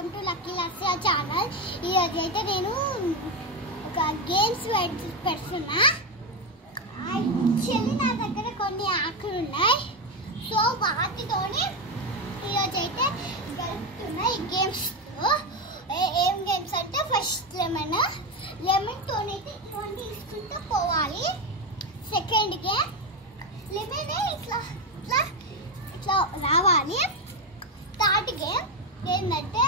Welcome to lucky Lassa channel. ఈరోజు అయితే నేను ఒక గేమ్స్ పెడుతున్నా. యాక్చువల్లీ నా దగ్గర కొన్ని ఆకులు ఉన్నాయి, సో వాటితోని ఈరోజు అయితే గడుపుతున్నా ఈ గేమ్స్లో. ఏం గేమ్స్ అంటే ఫస్ట్ లెమన్తోని అయితే ఇటువంటి తీసుకుంటూ పోవాలి. సెకండ్ గేమ్ లెమన్ ఇట్లా ఇట్లా ఇట్లా రావాలి. థర్డ్ గేమ్ ఏంటంటే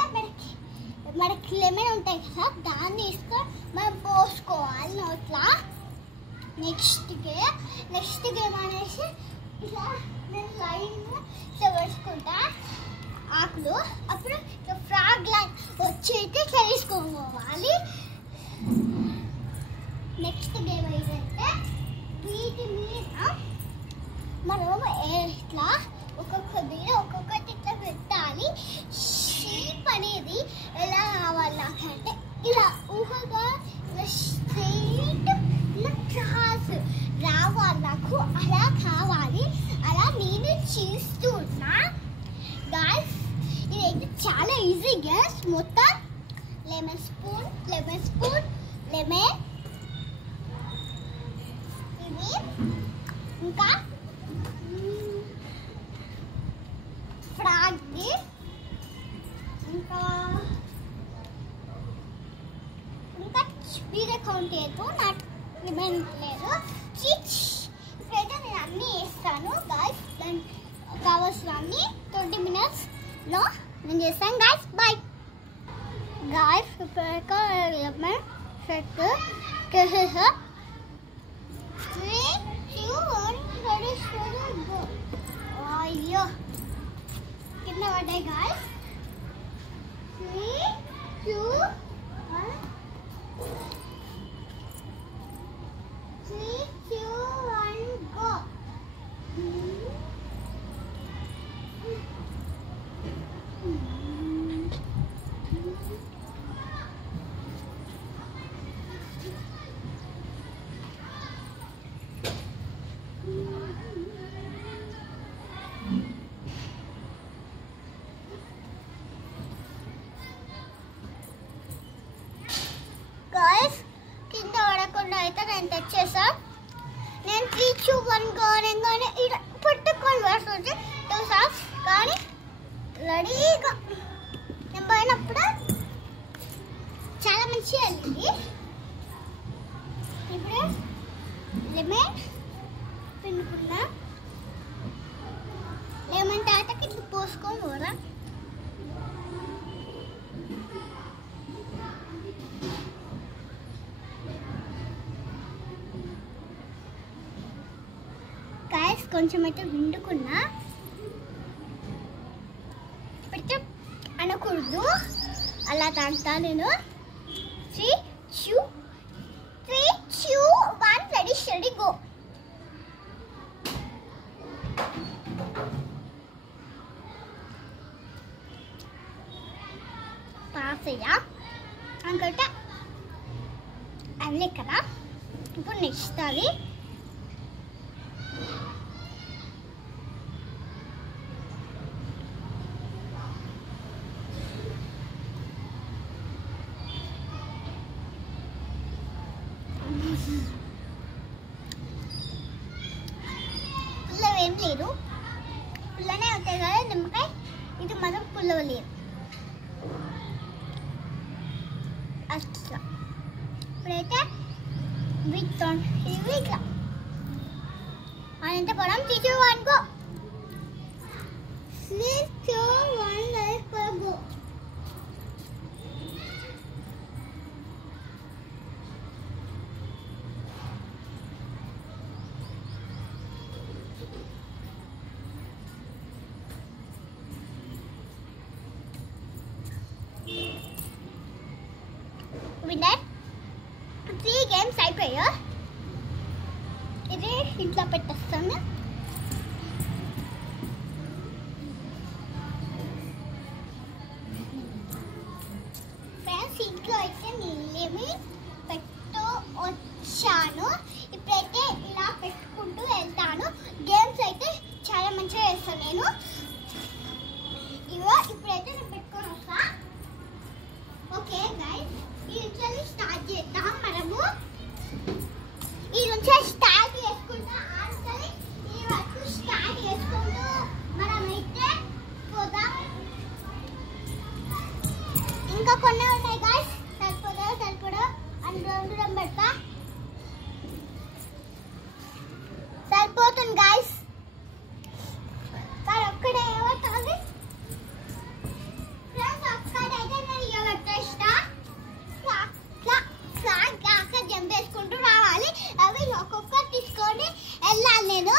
మనకి లెమన్ ఉంటాయి కదా, దాన్ని తీసుకొని మనం పోసుకోవాలి నోట్లా. నెక్స్ట్ గేమ్ అనేసి ఇట్లా నేను లైన్ ఇట్లా వేసుకుంటా ఆకులు, అప్పుడు ఇట్లా ఫ్రాగ్ లైన్ వచ్చి అయితే ఇట్లా తీసుకోవాలి. నెక్స్ట్ గేమ్ ఏంటంటే వీటి మీద మనం ఇట్లా ఒక్కొక్కటి ఇట్లా పెట్టాలి. షేప్ అనేది ఎలా రావాలి నాకంటే ఇలా ఊహగా ఇలా స్ట్రైట్ ఇలా క్రాస్ రావాలి, నాకు అలా కావాలి. అలా నేను చేస్తున్నా గాయ్స్. ఇదైతే చాలా ఈజీ గేమ్స్. మొత్తం లెమన్ స్పూన్ లెమన్ ఇవి ఇంకా ఫ్రాగ్ ఇంకా వీడియో కౌంట్ చేయదు, నాకు లెమన్ లేదు. ఇప్పుడైతే నేను అన్నీ వేస్తాను గాయ్స్. దానికి కావాల్సినవన్నీ 20 minutesలో నేను చేస్తాను గాయ్స్. Bye guys. ఇప్పుడైతే లెమన్ సెట్ 3, 2, 1 రెడీ గో. అయ్యో कितना बड़ा है गाइस? 3, 2, 1 3, 2, 1 go. గాయ్స్, కింద పడకుండా అయితే నేను తెచ్చేసా. నేను 3, 2, 1 గోరంగానే ఇలా పట్టుకొని వేస్తుంది తెలుసా. కానీ రెడీగా నేను పోయినప్పుడు చాలా మంచిగా వెళ్ళింది. ఇప్పుడు లెమన్ పిండుకున్నా. లెమన్ తాతకి ఇట్లా పోసుకొని పోరా. గాయ్స్, కొంచెం అయితే విండుకున్నా. ఇప్పటికే అనకూడదు, అలా తాగుతా నేను. 3, 2, 1 రెడీ గో. పాస్ అయ్యా అనుకుంటా అన్నీ కదా. ఇప్పుడు నెక్స్ట్ అది పుల్లవేం లేదు, పుల్లనే అవుతాయి కదా నిమ్మకాయ. ఇది మాత్రం పుల్లవలేదు అట్లా. ఇప్పుడైతే ఇవి ఇట్లా అనంత పొలం 3, 2, 1 గో. 3, 2, 1 గో. విన్నర్ 3 గేమ్స్ అయిపోయాయి. ఇది ఇంట్లో పెట్టేస్తాను. ఫ్రెండ్స్, ఇంట్లో అయితే లెమన్ పెట్టు వచ్చాను. ఇప్పుడైతే ఇలా పెట్టుకుంటూ వెళ్తాను. గేమ్స్ అయితే చాలా మంచిగా వేస్తాను నేను. ఇవో ఇప్పుడైతే నేను పెట్టుకొని వస్తా. ఇంకా కొన్ని ఉన్నాయి గాయ్స్. సరిపోదా అండ్ రెండు పెడతా. సరిపోతుంది గాయ్స్. కానీ ఒక్కడే ఏమవుతుంది ఫ్రెండ్స్, ఒక్కడైతే నేను ఇవ్వట్లేస్తా. జంప్ వేసుకుంటూ రావాలి. అవి ఒక్కొక్కటి తీసుకొని వెళ్ళాలి నేను.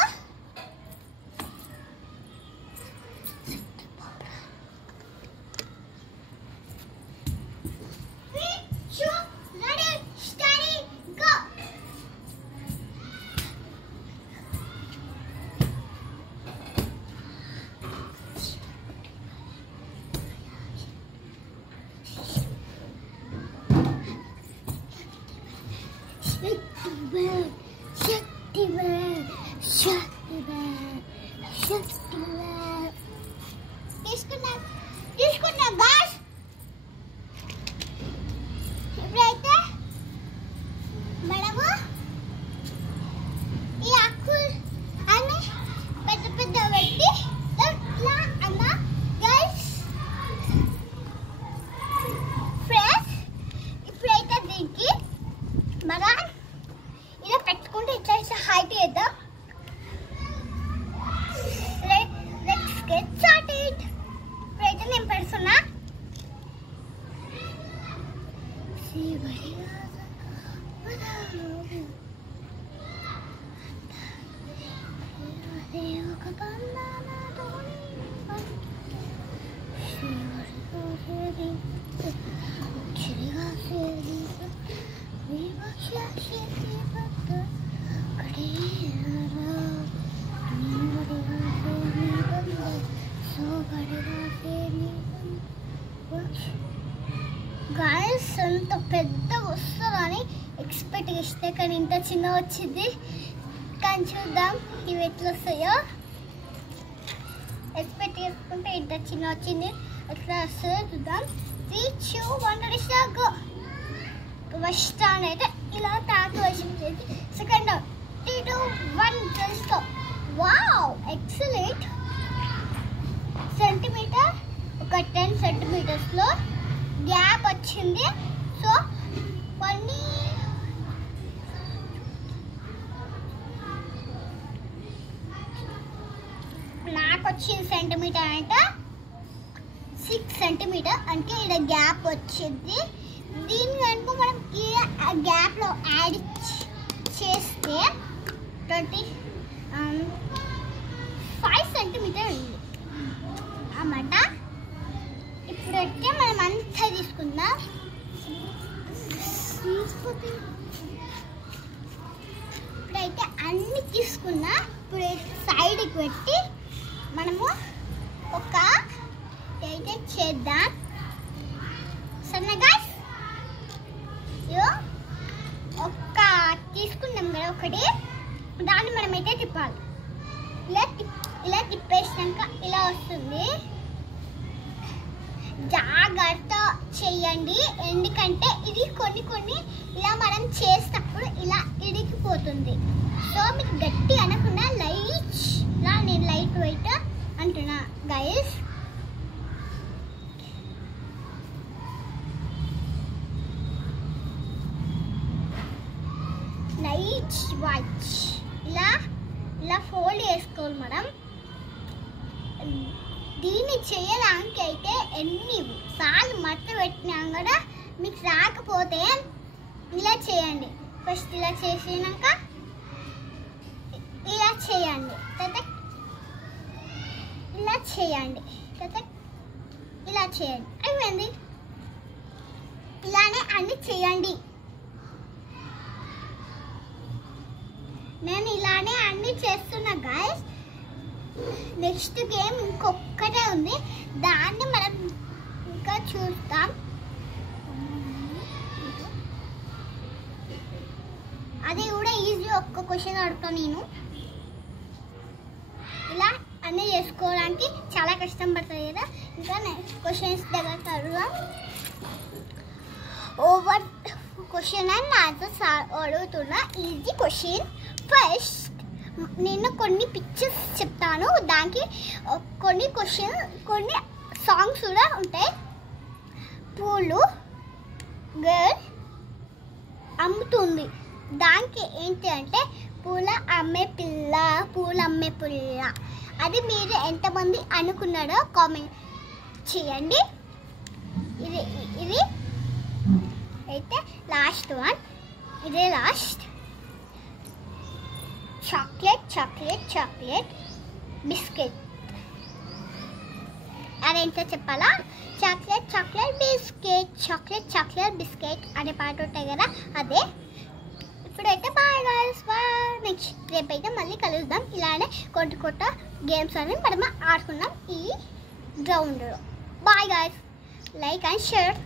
తీసుకున్నా గాయ్స్. ఇప్పుడైతే మనము ఈ ఆకులు అన్ని పెద్ద పెద్ద పెట్టి ఇట్లా అన్నా గాయ్స్. ఫ్రెండ్స్, ఇప్పుడైతే దీనికి మనం ఇలా పెట్టుకుంటే ఇట్లా హైట్ చేద్దాం. Let's get started. ఇప్పుడైతే నేను పెడుతున్నా. గాయస్, అంత పెద్దగా వస్తుందని ఎక్స్పెక్ట్ చేస్తే కానీ ఇంత చిన్న వచ్చింది. కానీ చూద్దాం ఇవి ఎట్లా వస్తాయో. ఎక్స్పెక్ట్ చేసుకుంటే ఇంత చిన్న వచ్చింది, ఎట్లా వస్తుందో చూద్దాం. 3, 2, 1 గో. ఫస్ట్ రౌండ్ అయితే ఇలా తాకు వచ్చింది. సెకండ్ రౌండ్ 3, 2, 1 తెలుసుకో. Wow, excellent. సెంటీమీటర్ ఒక 10 సెంటీమీటర్స్లో గ్యాప్ వచ్చింది. సో కొన్ని నాకు వచ్చింది సెంటీమీటర్ అంటే 6 సెంటీమీటర్ అంటే ఇక్కడ గ్యాప్ వచ్చింది. దీని కనుక మనం ఈ గ్యాప్లో యాడ్ చేస్తే 25 సెంటీమీటర్ ఉంది అన్నమాట. ఇప్పుడైతే మనం అంతా తీసుకుందాం. ఇప్పుడైతే అన్ని తీసుకున్నా. ఇప్పుడైతే సైడ్కి పెట్టి మనము ఒక అయితే చేద్దాం. సన్నగా ఒక్క తీసుకున్నాం కదా ఒకటి, దాన్ని మనమైతే తిప్పాలి. ఇలా తిప్పేసినాక ఇలా వస్తుంది. జాగ్రత్త చేయండి, ఎందుకంటే ఇది కొన్ని ఇలా మనం చేసినప్పుడు ఇలా ఇడికిపోతుంది. సో మీకు గట్టి అనకుండా ఇలా నేను లైట్ వెయిట్ అంటున్నా గైస్. లైట్ వైట్ ఇలా ఫోల్డ్ చేసుకోవాలి మనం. దీన్ని చేయడానికి అయితే ఎన్ని సార్లు మడత పెట్టినా కూడా మీకు రాకపోతే ఇలా చేయండి. ఫస్ట్ ఇలా చేసినాక ఇలా చేయండి, ఇలా చేయండి, ఇలా చేయండి. అయిపోయింది. ఇలానే అన్ని చేయండి. నేను ఇలానే అన్ని చేస్తున్నా గాయస్. నెక్స్ట్ గేమ్ ఇంకొక్కటే ఉంది, దాన్ని మనం ఇంకా చూస్తాం. అది కూడా ఈజీ. ఒక్క క్వశ్చన్ అడుగుతాను నేను. ఇలా అన్నీ చేసుకోవడానికి చాలా కష్టం పడుతుంది కదా. ఇంకా నెక్స్ట్ క్వశ్చన్స్ దగ్గర చదువుదాం. ఓవర్ క్వశ్చన్ అండ్ ఆన్సర్స్ అడుగుతున్నా. Easy question. ఫస్ట్ నేను కొన్ని పిక్చర్స్ చెప్తాను, దానికి కొన్ని క్వశ్చన్ కొన్ని సాంగ్స్ కూడా ఉంటాయి. పూలు గర్ల్ అమ్ముతుంది. దానికి ఏంటి అంటే పూలు అమ్మే పిల్ల. అది మీరు ఎంతమంది అనుకున్నారో కామెంట్ చేయండి. ఇది అయితే లాస్ట్ వన్. ఇదే లాస్ట్. Chocolate biscuit. అదేంటో చెప్పాలా? చాక్లెట్ బిస్కెట్ అనే పాట ఉంటాయి కదా, అదే. ఇప్పుడైతే బాయ్ గైస్. నెక్స్ట్ రేపైతే మళ్ళీ కలుద్దాం. ఇలానే కొత్త గేమ్స్ అని మనం ఆడుకుందాం ఈ గ్రౌండ్లో. Bye guys. Like and share.